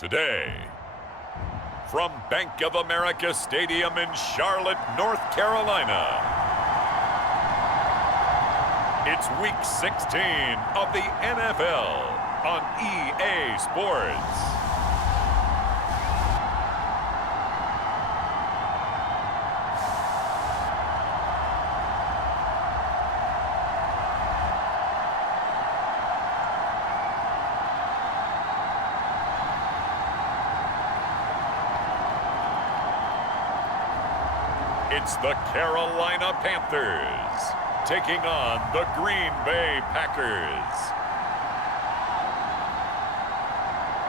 Today, from Bank of America Stadium in Charlotte, North Carolina, it's Week 16 of the NFL on EA Sports. It's the Carolina Panthers taking on the Green Bay Packers.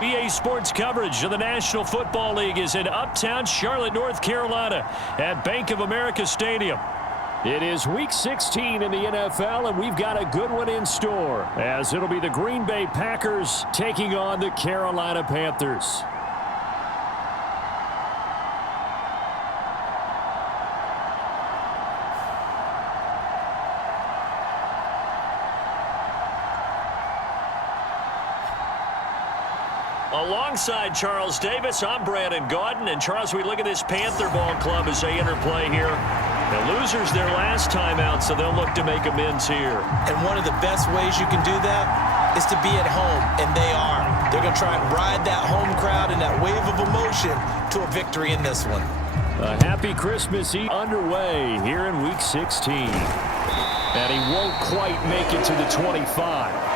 EA Sports coverage of the National Football League is in uptown Charlotte, North Carolina at Bank of America Stadium. It is Week 16 in the NFL, and we've got a good one in store, as it'll be the Green Bay Packers taking on the Carolina Panthers. Alongside Charles Davis, I'm Brandon Gaudin. And Charles, we look at this Panther ball club as they enter play here. The losers their last time out, so they'll look to make amends here. And one of the best ways you can do that is to be at home, and they are. They're going to try and ride that home crowd and that wave of emotion to a victory in this one. A happy Christmas Eve underway here in Week 16. And he won't quite make it to the 25.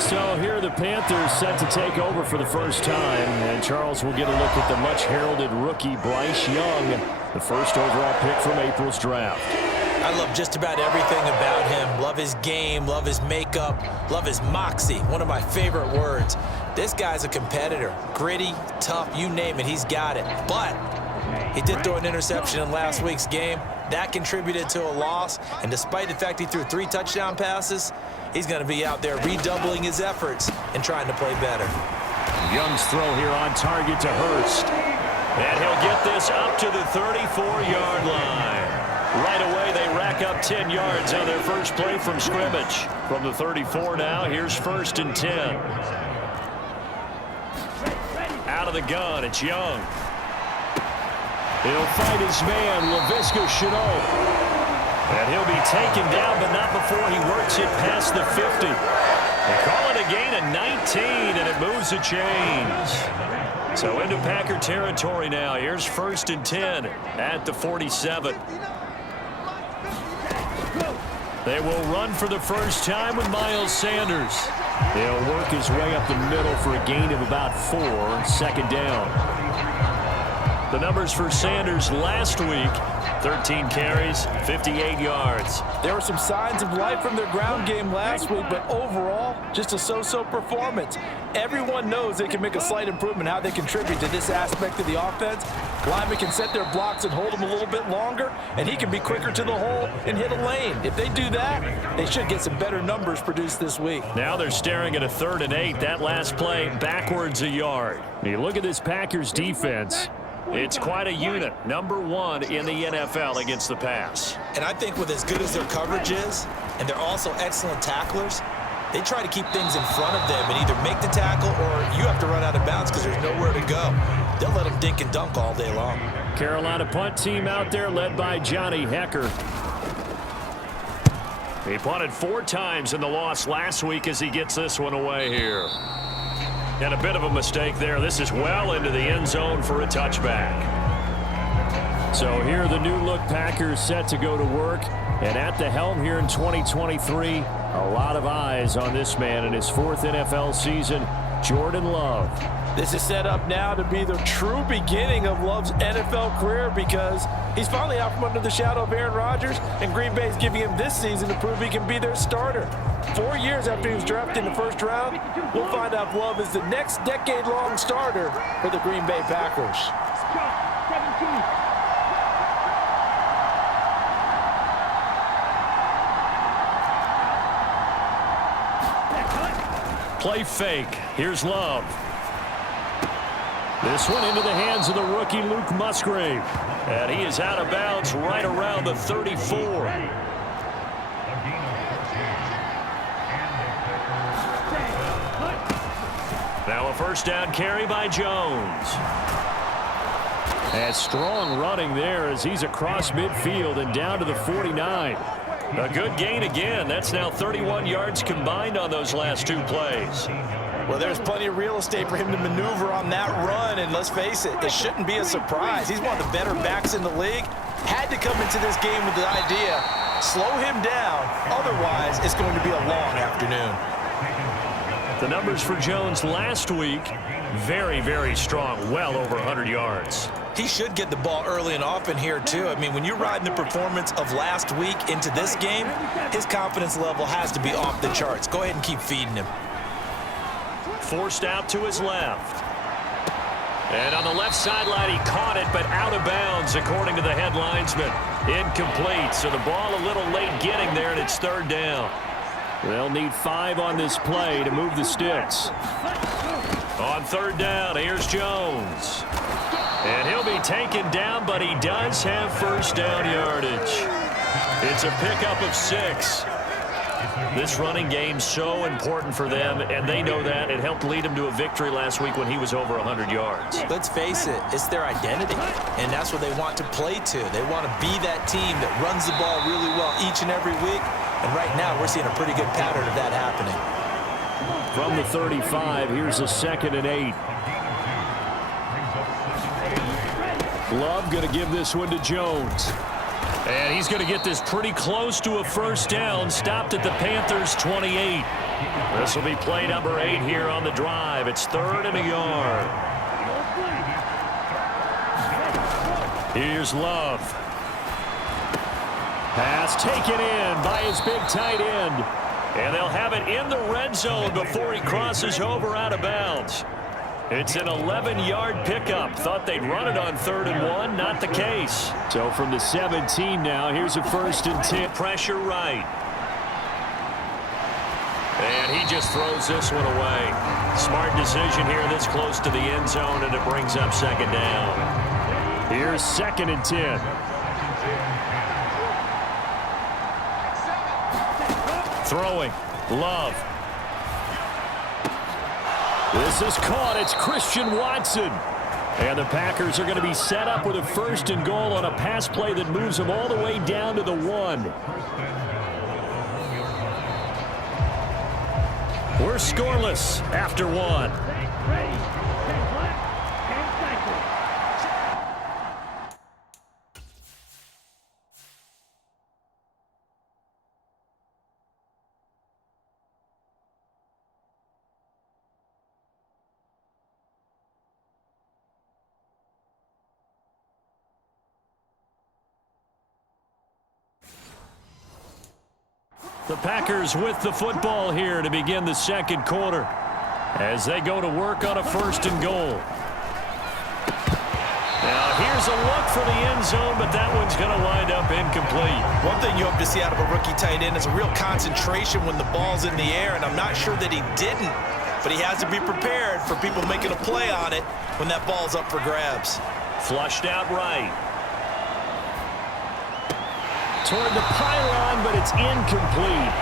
So here are the Panthers set to take over for the first time. And Charles will get a look at the much-heralded rookie Bryce Young, the first overall pick from April's draft. I love just about everything about him. Love his game, love his makeup, love his moxie, one of my favorite words. This guy's a competitor. Gritty, tough, you name it, he's got it. But he did throw an interception in last week's game. That contributed to a loss. And despite the fact he threw 3 touchdown passes, he's going to be out there redoubling his efforts and trying to play better. Young's throw here on target to Hurst. And he'll get this up to the 34-yard line. Right away, they rack up 10 yards on their first play from scrimmage. From the 34 now, here's 1st and 10. Out of the gun, it's Young. He'll fight his man, Laviska Shenault. And he'll be taken down, but not before he works it past the 50. They call it a gain of 19, and it moves the chains. So into Packer territory now. Here's 1st and 10 at the 47. They will run for the first time with Miles Sanders. He'll work his way up the middle for a gain of about 4, 2nd down. The numbers for Sanders last week, 13 carries, 58 yards. There were some signs of life from their ground game last week, but overall, just a so-so performance. Everyone knows they can make a slight improvement how they contribute to this aspect of the offense. Linemen can set their blocks and hold them a little bit longer, and he can be quicker to the hole and hit a lane. If they do that, they should get some better numbers produced this week. Now they're staring at a 3rd and 8. That last play, backwards a yard. You look at this Packers defense. It's quite a unit, number 1 in the NFL against the pass. And I think with as good as their coverage is, and they're also excellent tacklers, they try to keep things in front of them and either make the tackle or you have to run out of bounds because there's nowhere to go. They'll let them dink and dunk all day long. Carolina punt team out there led by Johnny Hecker. He punted 4 times in the loss last week as he gets this one away here. And a bit of a mistake there. This is well into the end zone for a touchback. So here are the new-look Packers set to go to work. And at the helm here in 2023, a lot of eyes on this man in his 4th NFL season, Jordan Love. This is set up now to be the true beginning of Love's NFL career because he's finally out from under the shadow of Aaron Rodgers, and Green Bay is giving him this season to prove he can be their starter. 4 years after he was drafted in the 1st round, we'll find out if Love is the next decade-long starter for the Green Bay Packers. Play fake. Here's Love. This one into the hands of the rookie Luke Musgrave. And he is out of bounds right around the 34. first down carry by Jones. And strong running there as he's across midfield and down to the 49. A good gain again. That's now 31 yards combined on those last two plays. Well, there's plenty of real estate for him to maneuver on that run, and let's face it, it shouldn't be a surprise. He's one of the better backs in the league. Had to come into this game with the idea, slow him down, otherwise it's going to be a long afternoon. The numbers for Jones last week, very, very strong, well over 100 yards. He should get the ball early and often here, too. I mean, when you're riding the performance of last week into this game, his confidence level has to be off the charts. Go ahead and keep feeding him. Forced out to his left. And on the left sideline, he caught it, but out of bounds, according to the head linesman. Incomplete, so the ball a little late getting there, and it's third down. They'll need 5 on this play to move the sticks. On third down, here's Jones. And he'll be taken down, but he does have first down yardage. It's a pickup of 6. This running game's so important for them, and they know that. It helped lead them to a victory last week when he was over 100 yards. Let's face it, it's their identity, and that's what they want to play to. They want to be that team that runs the ball really well each and every week, and right now we're seeing a pretty good pattern of that happening. From the 35, here's a 2nd and 8. Love going to give this one to Jones. And he's going to get this pretty close to a first down, stopped at the Panthers' 28. This will be play number 8 here on the drive. It's 3rd and a yard. Here's Love. Pass taken in by his big tight end. And they'll have it in the red zone before he crosses over out of bounds. It's an 11-yard pickup. Thought they'd run it on 3rd and 1. Not the case. So from the 17 now, here's a 1st and 10. Pressure right. And he just throws this one away. Smart decision here this close to the end zone, and it brings up 2nd down. Here's 2nd and 10. Throwing. Love. This is caught. It's Christian Watson. And the Packers are going to be set up with a 1st and goal on a pass play that moves them all the way down to the 1. We're scoreless after 1. The Packers with the football here to begin the 2nd quarter as they go to work on a 1st and goal. Now here's a look for the end zone, but that one's going to wind up incomplete. One thing you hope to see out of a rookie tight end is a real concentration when the ball's in the air, and I'm not sure that he didn't, but he has to be prepared for people making a play on it when that ball's up for grabs. Flushed out right. Toward the pylon, but it's incomplete.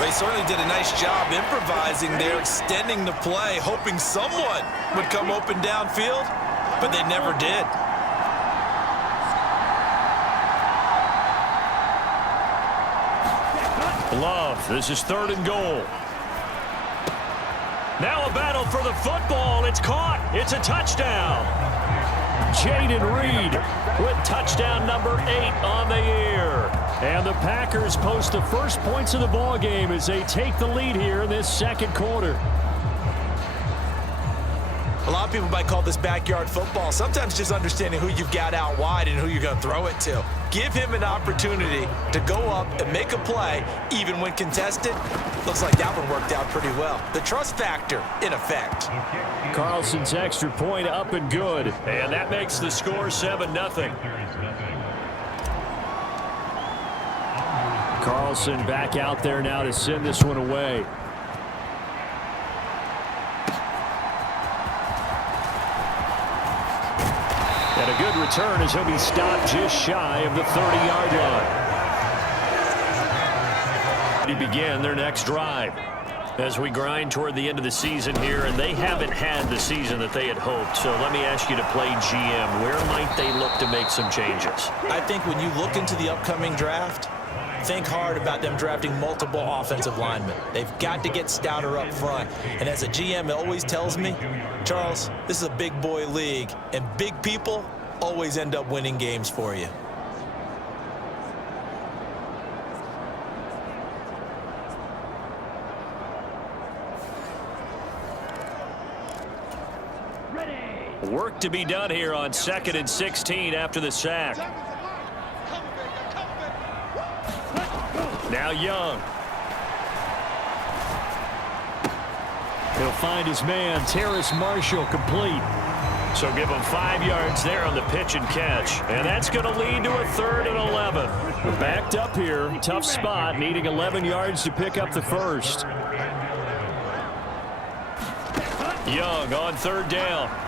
They certainly did a nice job improvising there, extending the play, hoping someone would come open downfield, but they never did. Love, this is 3rd and goal. Now a battle for the football. It's caught. It's a touchdown. Jaden Reed with touchdown number 8 on the year. And the Packers post the first points of the ball game as they take the lead here in this 2nd quarter. A lot of people might call this backyard football. Sometimes just understanding who you've got out wide and who you're going to throw it to. Give him an opportunity to go up and make a play, even when contested. Looks like that one worked out pretty well. The trust factor in effect. Carlson's extra point up and good. And that makes the score 7-0. Carlson back out there now to send this one away. And a good return as he'll be stopped just shy of the 30-yard line. To begin their next drive. As we grind toward the end of the season here, and they haven't had the season that they had hoped. So let me ask you to play GM. Where might they look to make some changes? I think when you look into the upcoming draft, think hard about them drafting multiple offensive linemen. They've got to get stouter up front. And as a GM, it always tells me, Charles, this is a big boy league, and big people always end up winning games for you. Work to be done here on 2nd and 16 after the sack. Now Young. He'll find his man, Terrace Marshall, complete. So give him 5 yards there on the pitch and catch. And that's going to lead to a 3rd and 11. We're backed up here. Tough spot, needing 11 yards to pick up the first. Young on 3rd down.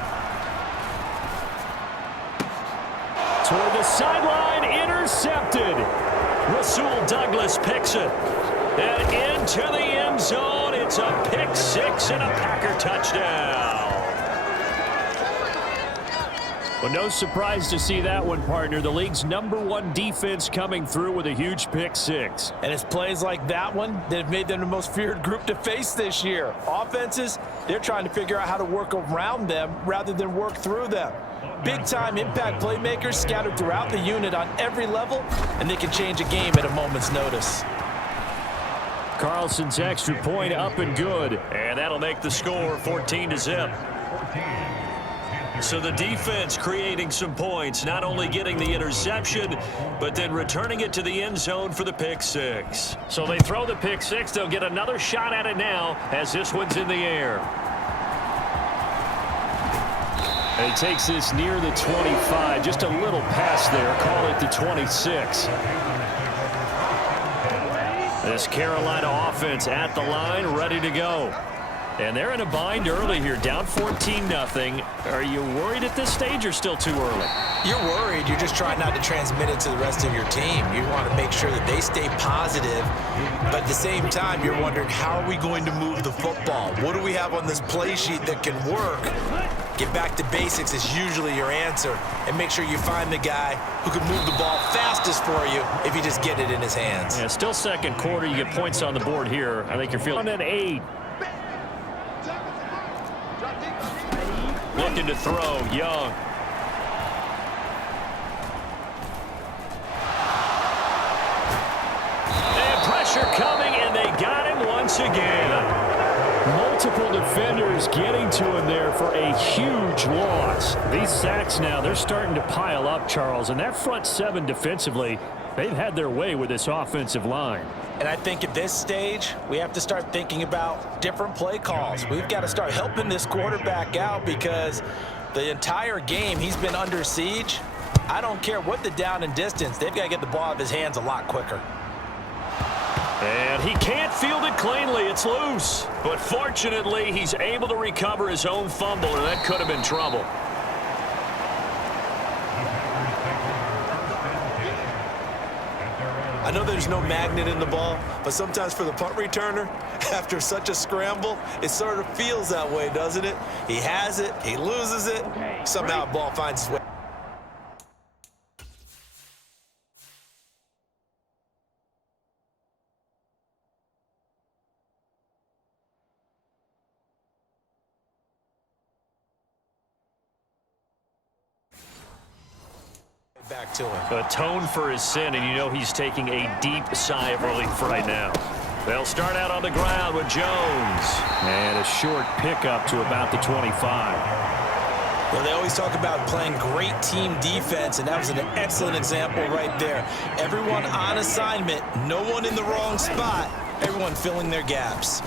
Toward the sideline, intercepted. Rasul Douglas picks it. And into the end zone. It's a pick 6 and a Packer touchdown. Well, no surprise to see that one, partner. The league's #1 defense coming through with a huge pick 6. And it's plays like that one that have made them the most feared group to face this year. Offenses, they're trying to figure out how to work around them rather than work through them. Big-time impact playmakers scattered throughout the unit on every level, and they can change a game at a moment's notice. Carlson's extra point up and good. And that'll make the score 14-0. So the defense creating some points, not only getting the interception, but then returning it to the end zone for the pick 6. So they throw the pick 6. They'll get another shot at it now as this one's in the air. And he takes this near the 25. Just a little pass there. Call it the 26. This Carolina offense at the line, ready to go. And they're in a bind early here, down 14-0. Are you worried at this stage or still too early? You're worried. You're just trying not to transmit it to the rest of your team. You want to make sure that they stay positive. But at the same time, you're wondering, how are we going to move the football? What do we have on this play sheet that can work? Get back to basics is usually your answer. And make sure you find the guy who can move the ball fastest for you if you just get it in his hands. Yeah, still second quarter. You get points on the board here. I think you're feeling an 8. Looking to throw, Young. And pressure coming, and they got him once again. Multiple defenders getting to him there for a huge loss. These sacks now, they're starting to pile up, Charles. And that front 7 defensively, they've had their way with this offensive line. And I think at this stage, we have to start thinking about different play calls. We've got to start helping this quarterback out because the entire game he's been under siege. I don't care what the down and distance. They've got to get the ball out of his hands a lot quicker. And he can't field it cleanly. It's loose. But fortunately, he's able to recover his own fumble, and that could have been trouble. I know there's no magnet in the ball, but sometimes for the punt returner, after such a scramble, it sort of feels that way, doesn't it? He has it, he loses it, somehow the ball finds its way. Back to him. Atone for his sin, and you know he's taking a deep sigh of relief right now. They'll start out on the ground with Jones. And a short pickup to about the 25. Well, they always talk about playing great team defense, and that was an excellent example right there. Everyone on assignment, no one in the wrong spot, everyone filling their gaps.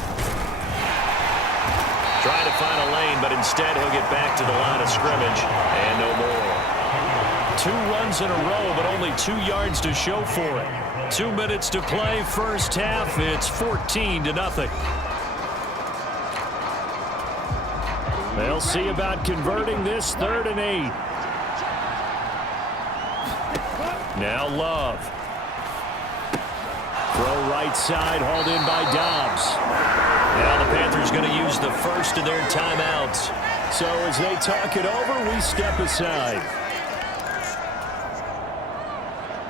Trying to find a lane, but instead he'll get back to the line of scrimmage, and no more. 2 runs in a row, but only 2 yards to show for it. 2 minutes to play, first half. It's 14-0. They'll see about converting this 3rd and 8. Now Love. Throw right side, hauled in by Dobbs. Now the Panthers going to use the first of their timeouts. So as they talk it over, we step aside.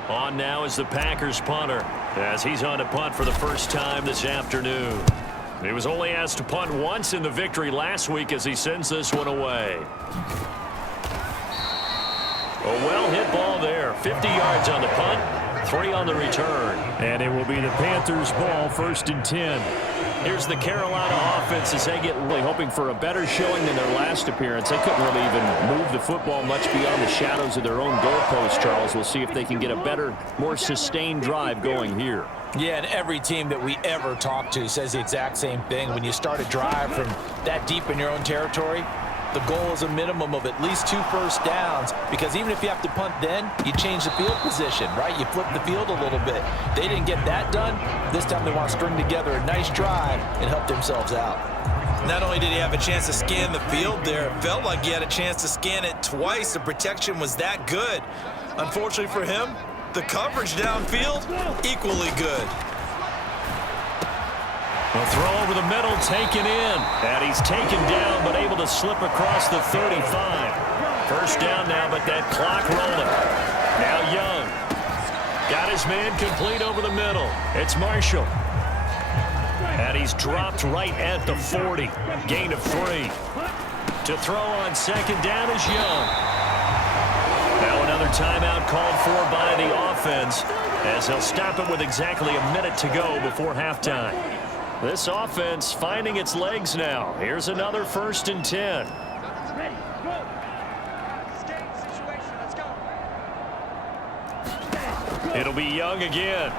On now is the Packers punter, as he's on to punt for the first time this afternoon. He was only asked to punt once in the victory last week as he sends this one away. A well-hit ball there. 50 yards on the punt, 3 on the return. And it will be the Panthers' ball, 1st and 10. Here's the Carolina offense as they get Really hoping for a better showing than their last appearance. They couldn't really even move the football much beyond the shadows of their own goalpost, Charles. We'll see if they can get a better, more sustained drive going here. Yeah, and every team that we ever talk to says the exact same thing. When you start a drive from that deep in your own territory, the goal is a minimum of at least 2 first downs, because even if you have to punt then, you change the field position, right? You flip the field a little bit. They didn't get that done. This time they want to string together a nice drive and help themselves out. Not only did he have a chance to scan the field there, it felt like he had a chance to scan it twice. The protection was that good. Unfortunately for him, the coverage downfield, equally good. a throw over the middle, taken in. And he's taken down, but able to slip across the 35. First down now, but that clock rolling. Now Young. Got his man complete over the middle. It's Marshall. And he's dropped right at the 40. Gain of 3. To throw on second down is Young. Now another timeout called for by the offense, as they'll stop it with exactly a minute to go before halftime. This offense finding its legs now. Here's another 1st and 10. It'll be Young again.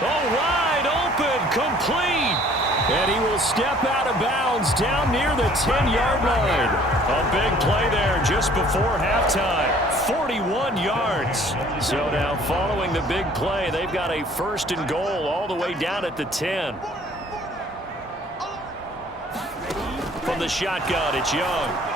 Oh, wide open, complete. And he will step out of bounds down near the 10-yard line. A big play there just before halftime. 41 yards. So now following the big play, they've got a 1st and goal all the way down at the 10. From the shotgun, it's Young.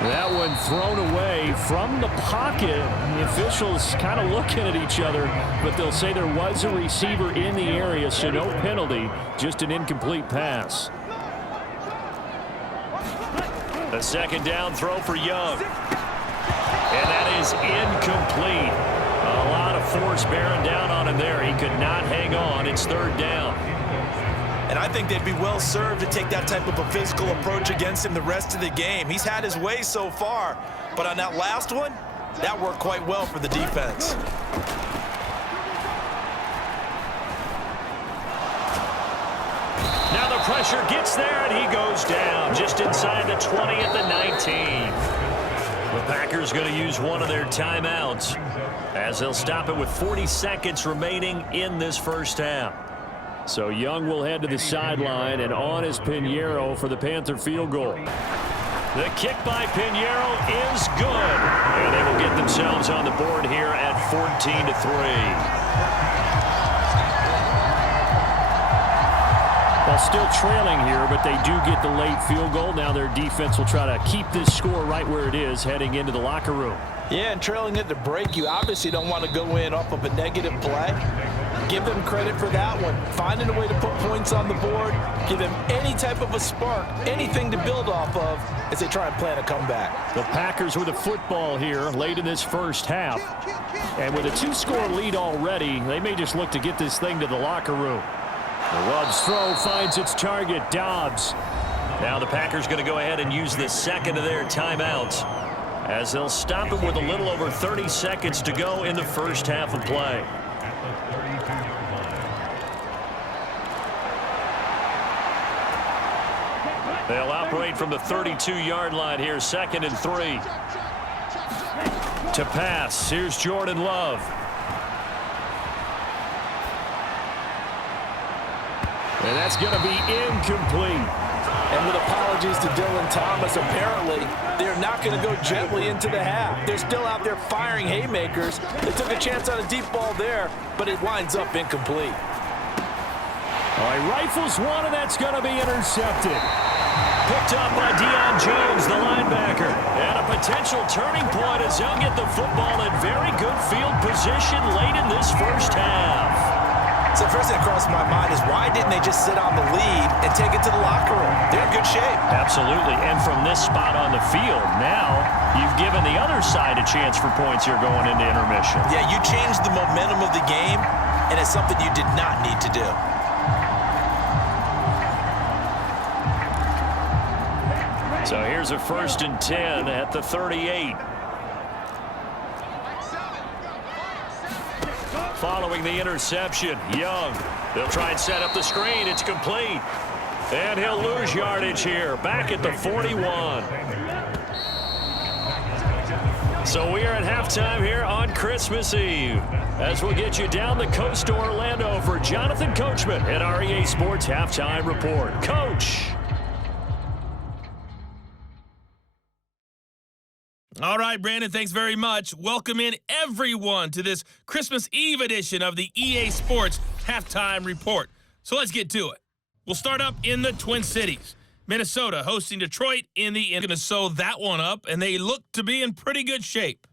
That one thrown away from the pocket. The officials kind of looking at each other, but they'll say there was a receiver in the area, so no penalty, just an incomplete pass. A second down throw for Young. And that is incomplete. A lot of force bearing down on him there. He could not hang on. It's 3rd down. And I think they'd be well served to take that type of a physical approach against him the rest of the game. He's had his way so far, but on that last one, that worked quite well for the defense. Now the pressure gets there, and he goes down just inside the 20 at the 19. The Packers going to use one of their timeouts, as they'll stop it with 40 seconds remaining in this first half. So Young will head to the sideline, and on is Pinheiro for the Panther field goal. The kick by Pinheiro is good. And they will get themselves on the board here at 14-3. Well, still trailing here, but they do get the late field goal. Now their defense will try to keep this score right where it is heading into the locker room. Yeah, and trailing it to break, you obviously don't want to go in off of a negative play. Give them credit for that one. Finding a way to put points on the board, give them any type of a spark, anything to build off of as they try and plan a comeback. The Packers with a football here late in this first half. And with a 2-score lead already, they may just look to get this thing to the locker room. The Love's throw finds its target, Dobbs. Now the Packers going to go ahead and use the second of their timeouts, as they'll stop it with a little over 30 seconds to go in the first half of play. They'll operate from the 32-yard line here, 2nd and 3. To pass, here's Jordan Love. And that's going to be incomplete. And with apologies to Dylan Thomas, apparently they're not going to go gently into the half. They're still out there firing haymakers. They took a chance on a deep ball there, but it winds up incomplete. All right, rifles one, and that's going to be intercepted. Picked up by Deion Jones, the linebacker. And a potential turning point as they'll get the football in very good field position late in this first half. So first question that crosses my mind is why didn't they just sit on the lead and take it to the locker room? They're in good shape. Absolutely. And from this spot on the field, now you've given the other side a chance for points here going into intermission. Yeah, you changed the momentum of the game, and it's something you did not need to do. So here's a 1st and 10 at the 38. Following the interception, Young. They'll try and set up the screen. It's complete. And he'll lose yardage here. Back at the 41. So we are at halftime here on Christmas Eve. As we'll get you down the coast to Orlando for Jonathan Coachman at our EA Sports Halftime Report. Coach. All right, Brandon, thanks very much. Welcome in everyone to this Christmas Eve edition of the EA Sports Halftime Report. So let's get to it. We'll start up in the Twin Cities. Minnesota hosting Detroit in the end. Going to sew that one up, and they look to be in pretty good shape.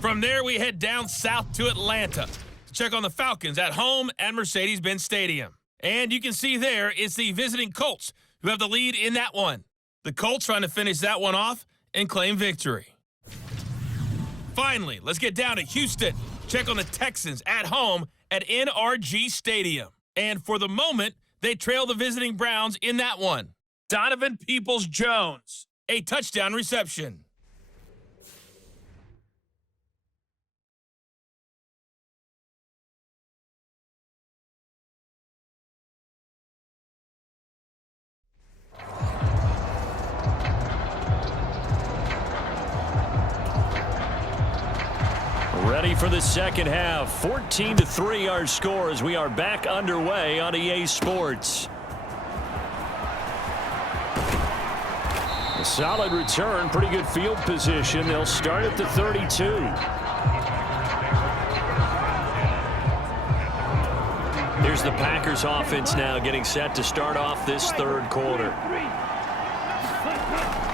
From there, we head down south to Atlanta to check on the Falcons at home at Mercedes-Benz Stadium. And you can see there it's the visiting Colts who have the lead in that one. The Colts trying to finish that one off and claim victory. Finally, let's get down to Houston. Check on the Texans at home at NRG Stadium. And for the moment, they trail the visiting Browns in that one. Donovan Peoples-Jones, a touchdown reception. Ready for the second half. 14-3 our score as we are back underway on EA Sports. A solid return, pretty good field position. They'll start at the 32. Here's the Packers offense now getting set to start off this third quarter.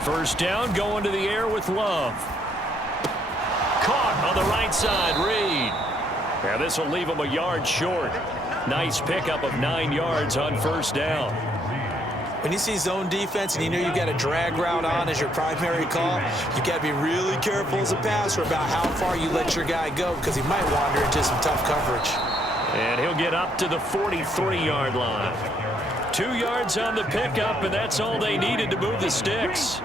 First down, going to the air with Love. Caught on the right side, Reed. Yeah, this will leave him a yard short. Nice pickup of 9 yards on first down. When you see zone defense and you know you've got a drag route on as your primary call, you got to be really careful as a passer about how far you let your guy go because he might wander into some tough coverage. And he'll get up to the 43-yard line. 2 yards on the pickup, and that's all they needed to move the sticks.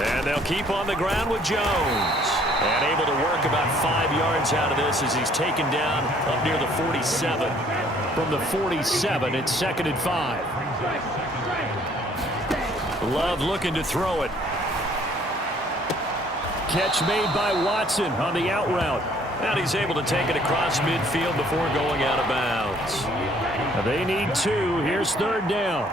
And they'll keep on the ground with Jones. And able to work about 5 yards out of this as he's taken down up near the 47. From the 47, it's 2nd and 5. Love looking to throw it. Catch made by Watson on the out route. And he's able to take it across midfield before going out of bounds. They need 2. Here's 3rd down.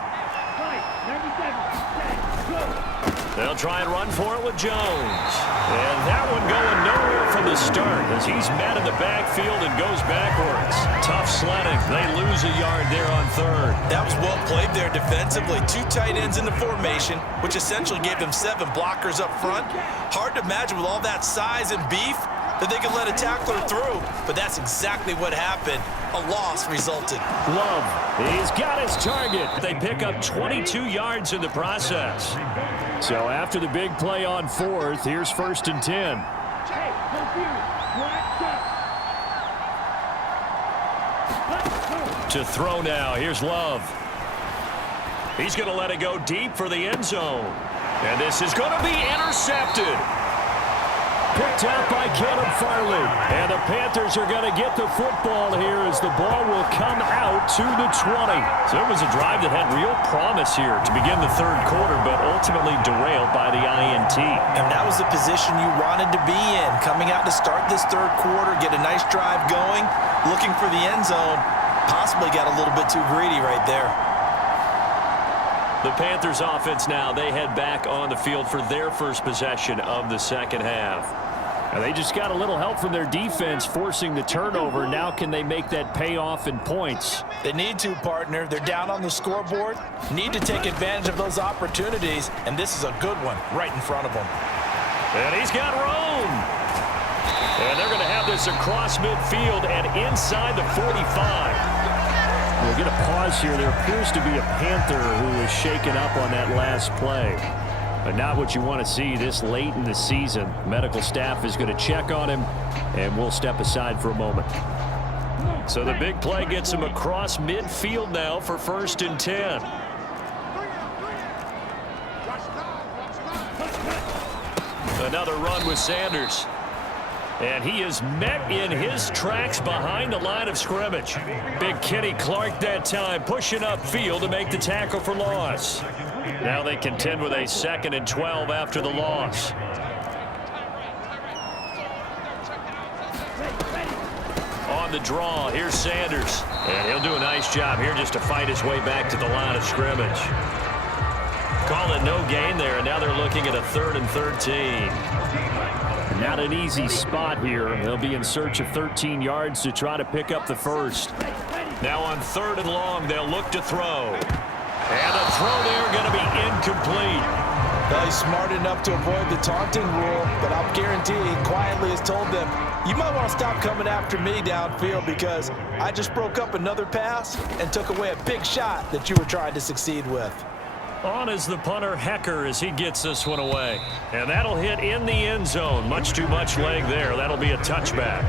They'll try and run for it with Jones. And that one going nowhere from the start as he's met in the backfield and goes backwards. Tough sledding. They lose a yard there on 3rd. That was well played there defensively. 2 tight ends in the formation, which essentially gave them 7 blockers up front. Hard to imagine with all that size and beef that they could let a tackler through. But that's exactly what happened. A loss resulted. Love, he's got his target. They pick up 22 yards in the process. So after the big play on 4th, here's 1st and 10. To throw now, here's Love. He's going to let it go deep for the end zone. And this is going to be intercepted. Picked out by Caleb Farley. And the Panthers are going to get the football here as the ball will come out to the 20. So it was a drive that had real promise here to begin the third quarter, but ultimately derailed by the INT. And that was the position you wanted to be in. Coming out to start this third quarter, get a nice drive going, looking for the end zone. Possibly got a little bit too greedy right there. The Panthers offense now, they head back on the field for their first possession of the second half. And they just got a little help from their defense forcing the turnover. Now can they make that pay off in points? They need to, partner. They're down on the scoreboard. Need to take advantage of those opportunities, and this is a good one right in front of them. And he's got room. this across midfield and inside the 45. We'll get a pause here. There appears to be a Panther who was shaken up on that last play. But not what you want to see this late in the season. Medical staff is going to check on him, and we'll step aside for a moment. So the big play gets him across midfield now for 1st and 10. Another run with Sanders. And he is met in his tracks behind the line of scrimmage. Big Kenny Clark that time pushing upfield to make the tackle for loss. Now they contend with a 2nd and 12 after the loss. On the draw, here's Sanders. And he'll do a nice job here just to fight his way back to the line of scrimmage. Call it no gain there, and now they're looking at a 3rd and 13. Not an easy spot here. They'll be in search of 13 yards to try to pick up the first. Now on 3rd and long, they'll look to throw. And the throw there going to be incomplete. Well, he's smart enough to avoid the taunting rule, but I'll guarantee he quietly has told them, you might want to stop coming after me downfield because I just broke up another pass and took away a big shot that you were trying to succeed with. On is the punter, Hecker, as he gets this one away. And that'll hit in the end zone. Much too much leg there. That'll be a touchback.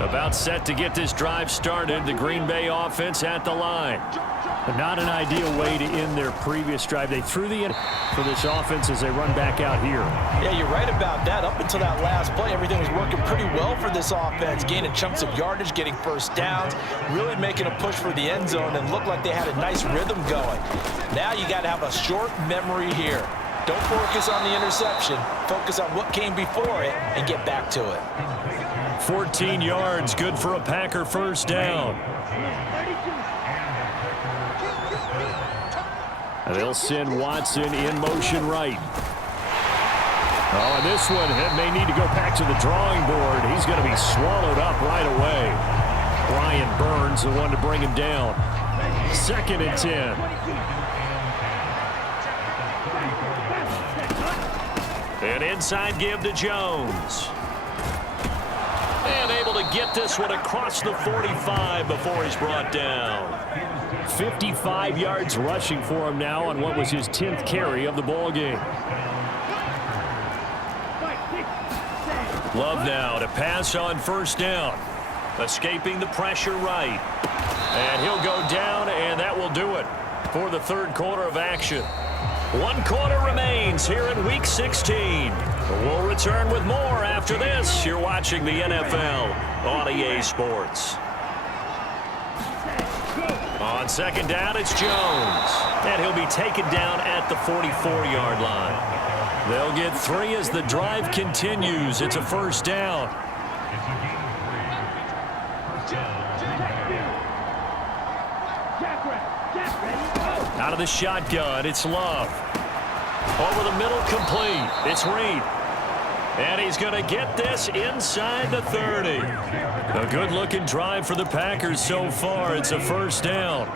About set to get this drive started. The Green Bay offense at the line. But not an ideal way to end their previous drive. They threw the end for this offense as they run back out here. Yeah, you're right about that. Up until that last play, everything was working pretty well for this offense, gaining chunks of yardage, getting first downs, really making a push for the end zone, and looked like they had a nice rhythm going. Now you got to have a short memory here. Don't focus on the interception. Focus on what came before it and get back to it. 14 yards, good for a Packer first down. And they'll send Watson in motion right. Oh, and this one may need to go back to the drawing board. He's going to be swallowed up right away. Brian Burns, the one to bring him down. 2nd and 10. An inside give to Jones. And able to get this one across the 45 before he's brought down. 55 yards rushing for him now on what was his 10th carry of the ball game. Love now to pass on first down. Escaping the pressure right. And he'll go down, and that will do it for the 3rd quarter of action. 1 quarter remains here in Week 16. We'll return with more after this. You're watching the NFL on EA Sports. On 2nd down, it's Jones. And he'll be taken down at the 44-yard line. They'll get 3 as the drive continues. It's a first down. Out of the shotgun, it's Love. Over the middle, complete. It's Reed. And he's going to get this inside the 30. A good-looking drive for the Packers so far. It's a first down.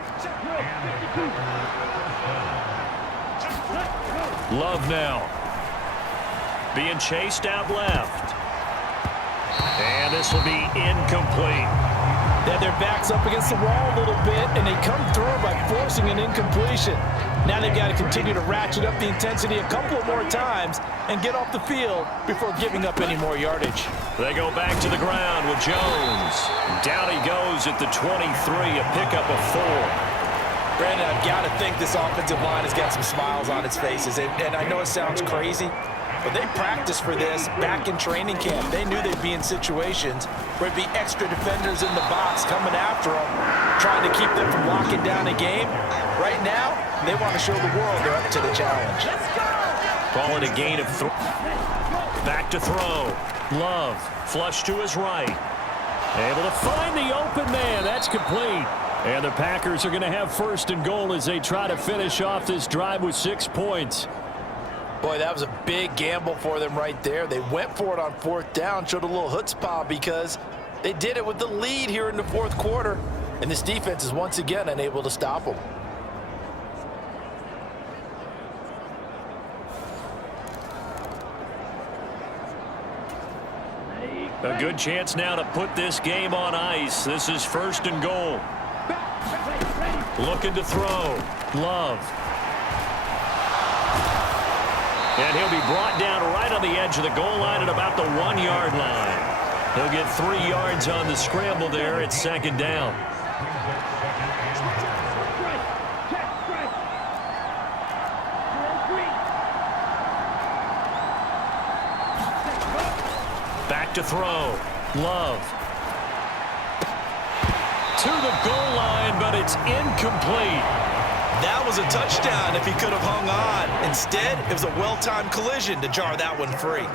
Love now. Being chased out left. And this will be incomplete. They had their backs up against the wall a little bit, and they come through by forcing an incompletion. Now they've got to continue to ratchet up the intensity a couple of more times and get off the field before giving up any more yardage. They go back to the ground with Jones. Down he goes at the 23, a pickup of 4. Brandon, I've got to think this offensive line has got some smiles on its faces. And I know it sounds crazy, but they practiced for this back in training camp. They knew they'd be in situations where it'd be extra defenders in the box coming after them, trying to keep them from locking down a game. Right now, they want to show the world they're up to the challenge. Call it a gain of 3. Back to throw. Love, flush to his right. Able to find the open man. That's complete. And the Packers are going to have 1st and goal as they try to finish off this drive with 6 points. Boy, that was a big gamble for them right there. They went for it on 4th down, showed a little chutzpah because they did it with the lead here in the 4th quarter. And this defense is once again unable to stop them. A good chance now to put this game on ice. This is 1st and goal. Looking to throw. Love. And he'll be brought down right on the edge of the goal line at about the 1-yard line. He'll get 3 yards on the scramble there. It's 2nd down. Back to throw. Love. To the goal line, but it's incomplete. That was a touchdown if he could have hung on. Instead, it was a well-timed collision to jar that one free.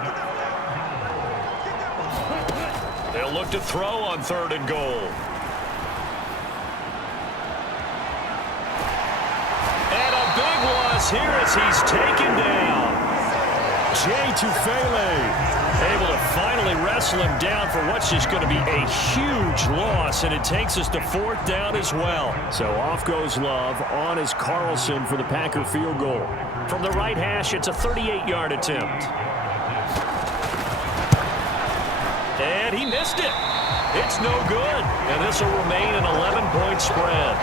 They'll look to throw on 3rd and goal. And a big loss here as he's taken down. Jay Tufele able to finally wrestle him down for what's just going to be a huge loss, and it takes us to 4th down as well. So off goes Love. On is Carlson for the Packer field goal. From the right hash, it's a 38-yard attempt. And he missed it. It's no good, and this will remain an 11-point spread.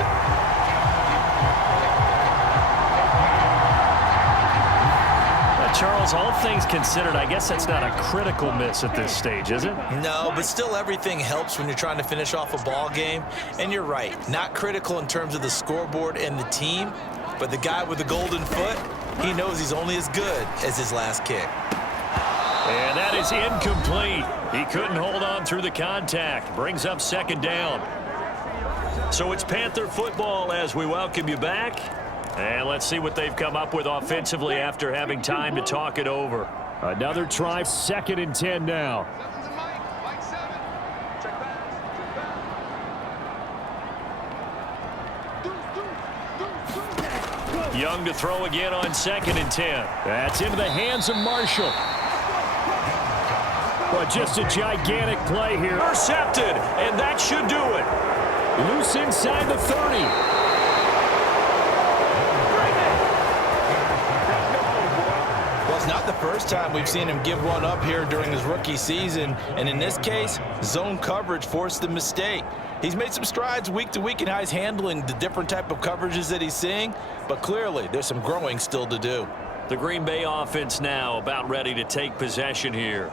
Charles, all things considered, I guess that's not a critical miss at this stage, is it? No, but still everything helps when you're trying to finish off a ball game. And you're right, not critical in terms of the scoreboard and the team, but the guy with the golden foot, he knows he's only as good as his last kick. And that is incomplete. He couldn't hold on through the contact. Brings up 2nd down. So it's Panther football as we welcome you back. And let's see what they've come up with offensively after having time to talk it over. Another try, 2nd and 10 now. Young to throw again on 2nd and 10. That's into the hands of Marshall. But just a gigantic play here. Intercepted, and that should do it. Loose inside the 30. It's not the first time we've seen him give one up here during his rookie season, and in this case, zone coverage forced the mistake. He's made some strides week to week in how he's handling the different type of coverages that he's seeing, but clearly there's some growing still to do. The Green Bay offense now about ready to take possession here.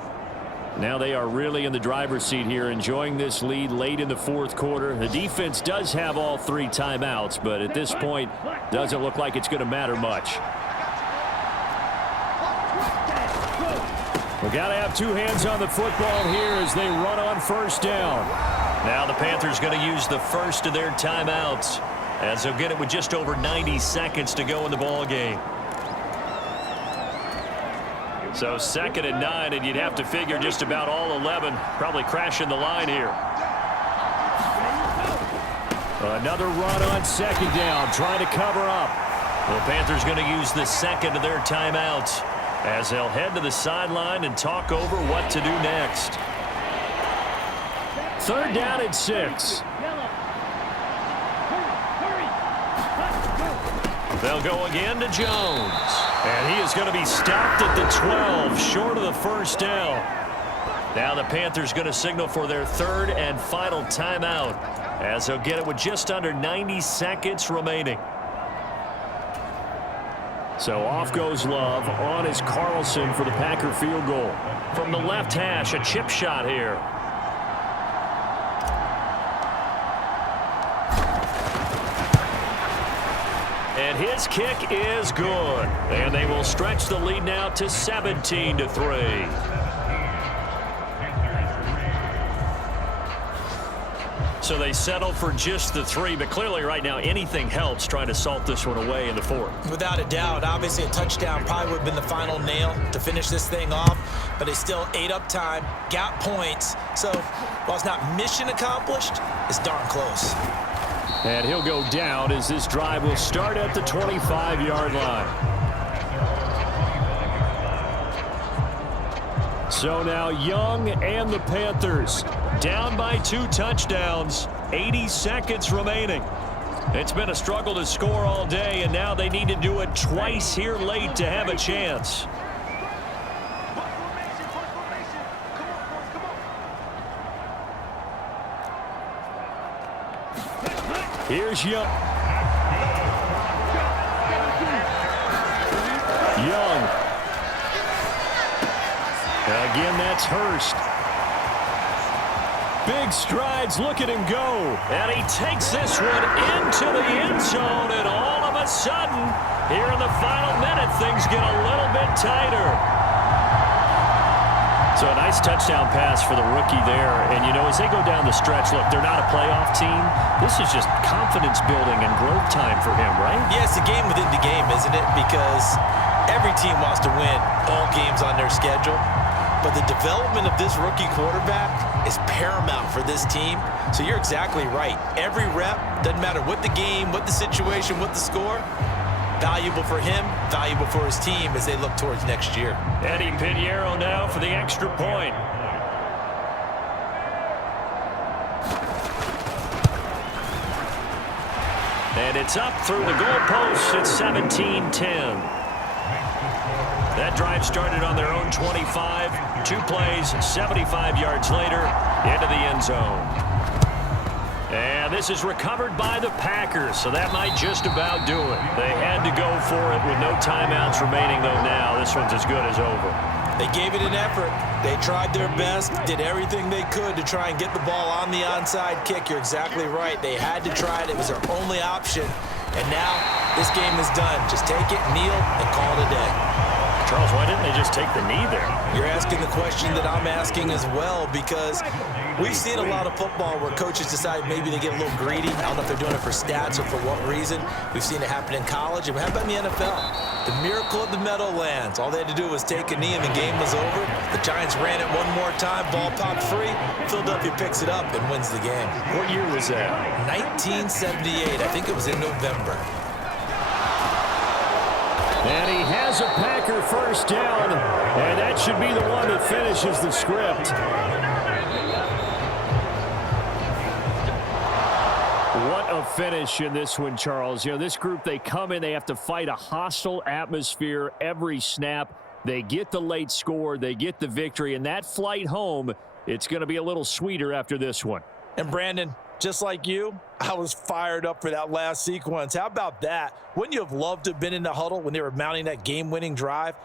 Now they are really in the driver's seat here, enjoying this lead late in the 4th quarter. The defense does have all 3 timeouts, but at this point, doesn't look like it's going to matter much. We've got to have 2 hands on the football here as they run on 1st down. Now the Panthers going to use the first of their timeouts as they'll get it with just over 90 seconds to go in the ball game. So 2nd and 9, and you'd have to figure just about all 11 probably crashing the line here. Another run on 2nd down, trying to cover up. The Panthers going to use the 2nd of their timeouts as they'll head to the sideline and talk over what to do next. 3rd down and 6. They'll go again to Jones. And he is going to be stopped at the 12, short of the 1st down. Now the Panthers going to signal for their 3rd and final timeout as they'll get it with just under 90 seconds remaining. So off goes Love. On is Carlson for the Packer field goal. From the left hash, a chip shot here. And his kick is good. And they will stretch the lead now to 17-3. So they settle for just the 3, but clearly right now anything helps trying to salt this one away in the 4th. Without a doubt, obviously a touchdown probably would have been the final nail to finish this thing off, but it's still ate up time, got points. So while it's not mission accomplished, it's darn close. And he'll go down as this drive will start at the 25-yard line. So now Young and the Panthers down by 2 touchdowns, 80 seconds remaining. It's been a struggle to score all day, and now they need to do it twice here late to have a chance. Here's Young. Again, that's Hurst. Big strides. Look at him go. And he takes this one into the end zone, and all of a sudden, here in the final minute, things get a little bit tighter. So a nice touchdown pass for the rookie there. And, you know, as they go down the stretch, look, they're not a playoff team. This is just confidence building and growth time for him, right? Yeah, it's a game within the game, isn't it? Because every team wants to win all games on their schedule. But the development of this rookie quarterback is paramount for this team. So you're exactly right. Every rep, doesn't matter what the game, what the situation, what the score, valuable for him, valuable for his team as they look towards next year. Eddie Pinheiro now for the extra point. And it's up through the goalposts. It's 17-10. That drive started on their own 25. 2 plays, 75 yards later, into the end zone. And this is recovered by the Packers, so that might just about do it. They had to go for it with no timeouts remaining, though now this one's as good as over. They gave it an effort. They tried their best, did everything they could to try and get the ball on the onside kick. You're exactly right. They had to try it. It was their only option. And now this game is done. Just take it, kneel, and call it a day. Charles, why didn't they just take the knee there? You're asking the question that I'm asking as well, because we've seen a lot of football where coaches decide maybe they get a little greedy. I don't know if they're doing it for stats or for what reason. We've seen it happen in college. And how about in the NFL? The miracle of the Meadowlands. All they had to do was take a knee and the game was over. The Giants ran it one more time. Ball popped free. Philadelphia picks it up and wins the game. What year was that? 1978. I think it was in November. And he has a Packer first down, and that should be the one that finishes the script. What a finish in this one, Charles. You know, this group, they come in, they have to fight a hostile atmosphere every snap. They get the late score, they get the victory, and that flight home, it's going to be a little sweeter after this one. And Brandon, just like you, I was fired up for that last sequence. How about that? Wouldn't you have loved to have been in the huddle when they were mounting that game-winning drive?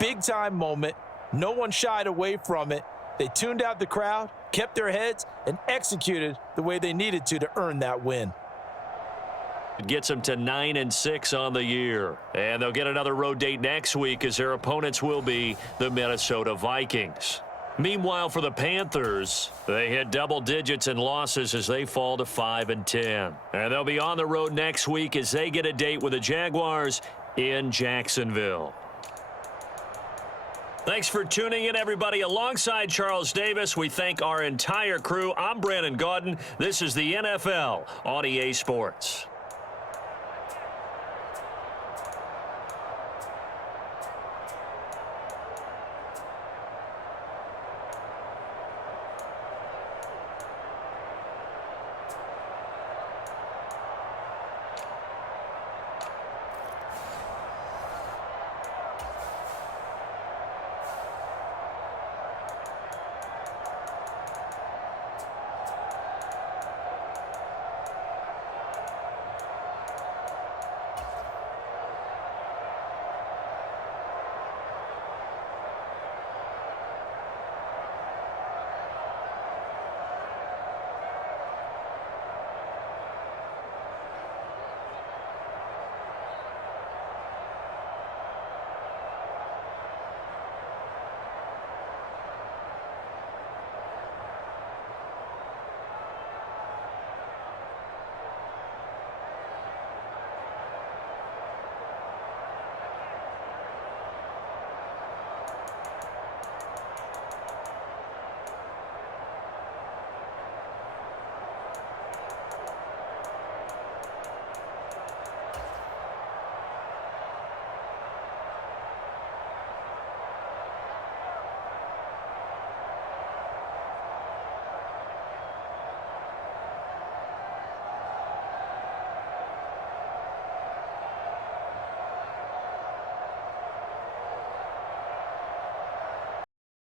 Big-time moment. No one shied away from it. They tuned out the crowd, kept their heads, and executed the way they needed to earn that win. It gets them to 9-6 on the year. And they'll get another road date next week as their opponents will be the Minnesota Vikings. Meanwhile, for the Panthers, they hit double digits in losses as they fall to 5-10. And they'll be on the road next week as they get a date with the Jaguars in Jacksonville. Thanks for tuning in, everybody. Alongside Charles Davis, we thank our entire crew. I'm Brandon Gaudin. This is the NFL on EA Sports.